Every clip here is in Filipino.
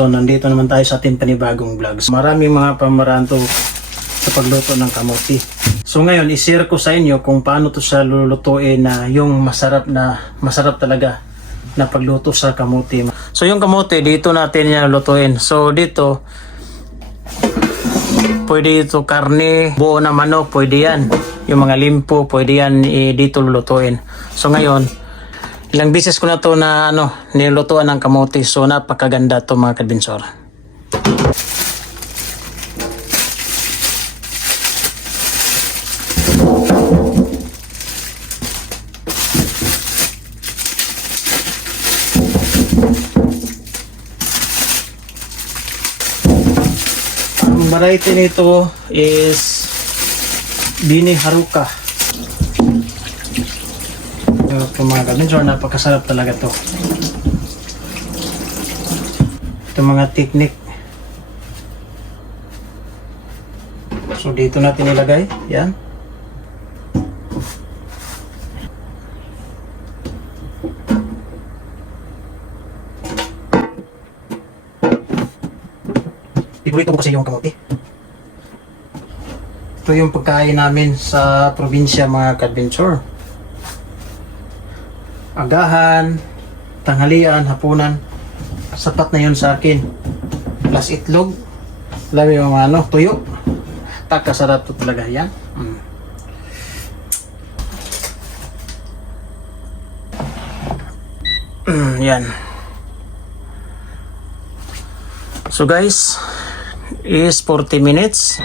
So, nandito naman tayo sa ating panibagong vlogs. Maraming mga pamaraan to sa pagluto ng kamote. So ngayon, i-share ko sa inyo kung paano to sa lulutuin na yung masarap na, masarap talaga na pagluto sa kamote. So yung kamote, dito natin yan lutuin. So dito, pwede ito karne, buo na manok, pwede yan. Yung mga limpo, pwede yan eh, dito lulutuin. So ngayon, ilang beses ko na to na ano, nilutuan ng kamote. So napakaganda to mga kadbinsor. Ang variety nito is Bini Haruka. Ito mga kabinjor, napakasarap talaga to. Ito mga technique. So dito natin ilagay. Yan. Iburito ko kasi yung kamote. Ito yung pagkain namin sa probinsya mga kadventure. Agahan, tanghalian, hapunan. Sapat na yun sa akin. Plus itlog. Lami yung ano, tuyo. Takasarap to talaga yan. Mm. Mm, yan. So guys, is 40 minutes.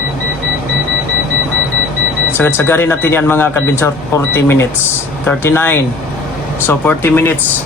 Sagad-sagarin natin yan mga kadbinsor, 40 minutes. 39. So 40 minutes.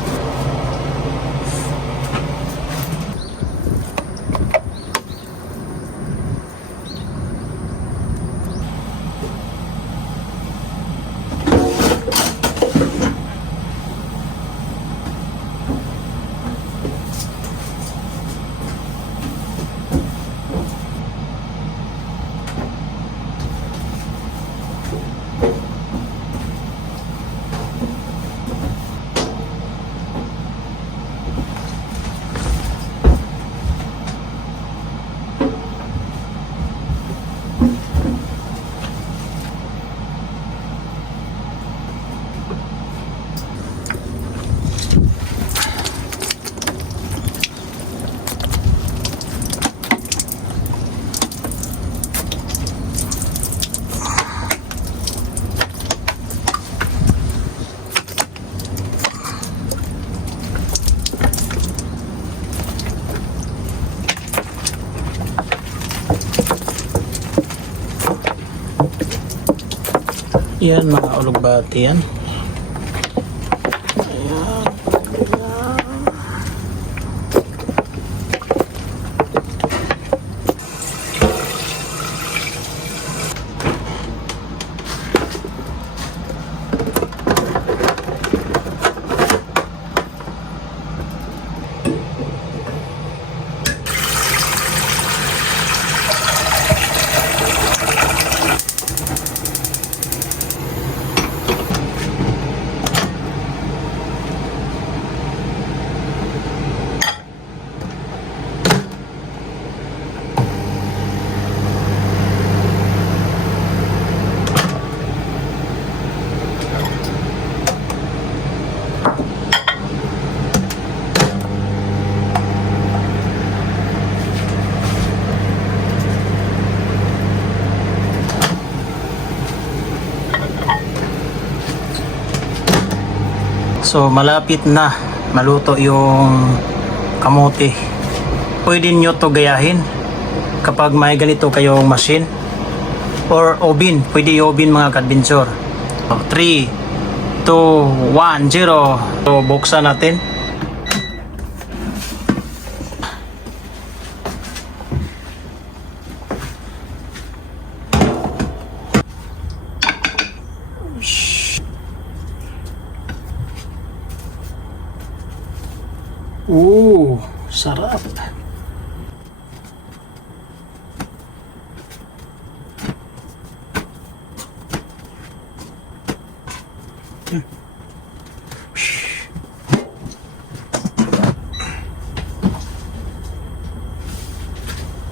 Yan mga ulugbati yan. So malapit na maluto yung kamote. Pwede nyo to gayahin kapag may ganito kayong machine or oven. Pwede yung oven mga kadbinsor. 3, 2, 1, 0. So buksan natin. Sarap.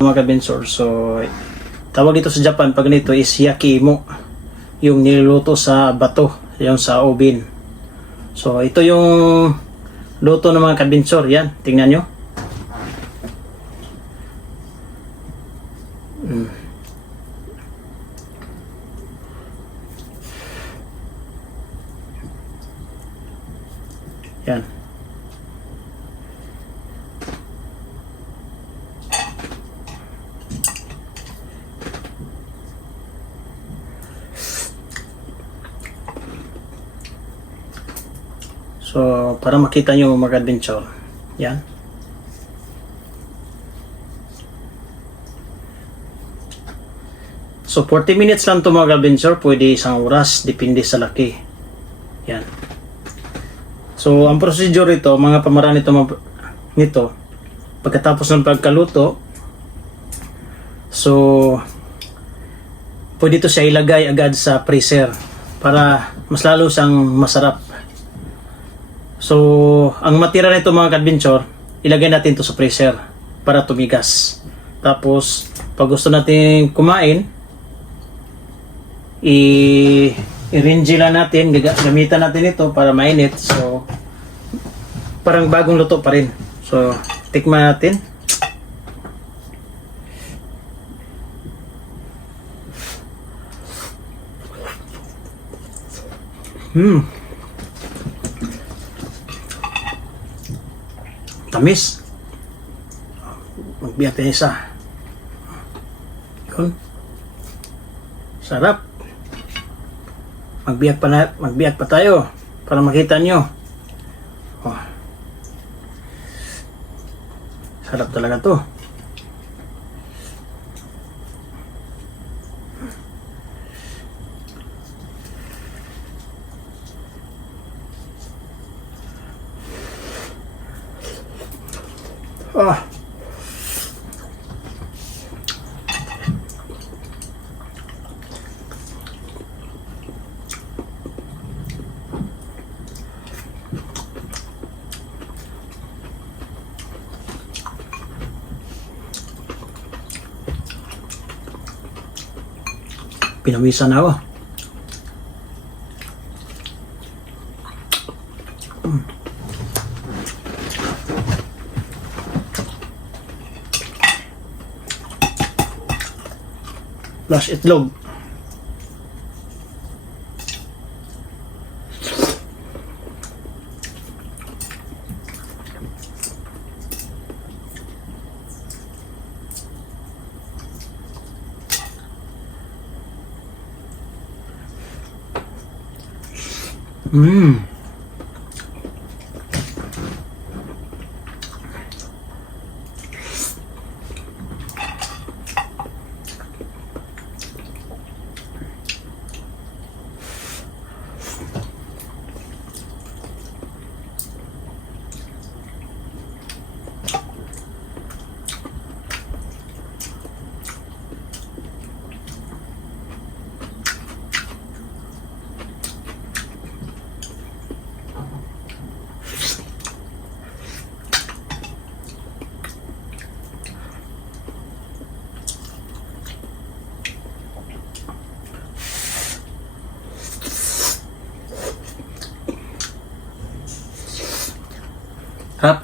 mga kabensor. So, tawag dito sa Japan pag ganito is yakimo. Yung niluluto sa bato, yung sa oven. So, ito yung luto ng mga kabensor. Yan, tingnan nyo. Yan. So, para makita nyo mga adventure. Yan. So, 40 minutes lang ito mga adventure. Pwede isang oras. Depende sa laki. So, ang procedure ito, mga pamaraan nito, mga- nito, pagkatapos ng pagkaluto, so, pwede ito siya ilagay agad sa freezer para mas lalo siyang masarap. So, ang matira nito mga adventure, ilagay natin to sa freezer para tumigas. Tapos, pag gusto natin kumain, i i-rinji lang natin, gamitan natin ito para mainit. So, parang bagong luto pa rin. So, tikman natin. Hmm. Tamis. Magbiyak tayo isa. Yun. Sarap. Magbiyak pa na, magbiyak pa tayo para makita nyo. Oh. Sarap talaga to. Ah. Pinawisan ako. Mm. Plus itlog. 嗯。Harap.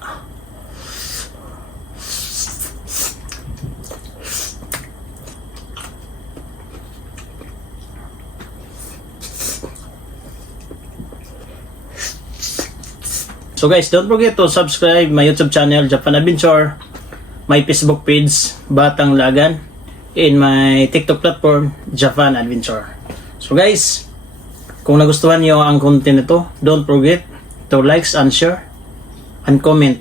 So guys, don't forget to subscribe my YouTube channel, Japan Adventure, my Facebook page, Batang Lagan, and my TikTok platform, Japan Adventure. So guys, kung nagustuhan niyo ang content nito, don't forget to likes and share and comment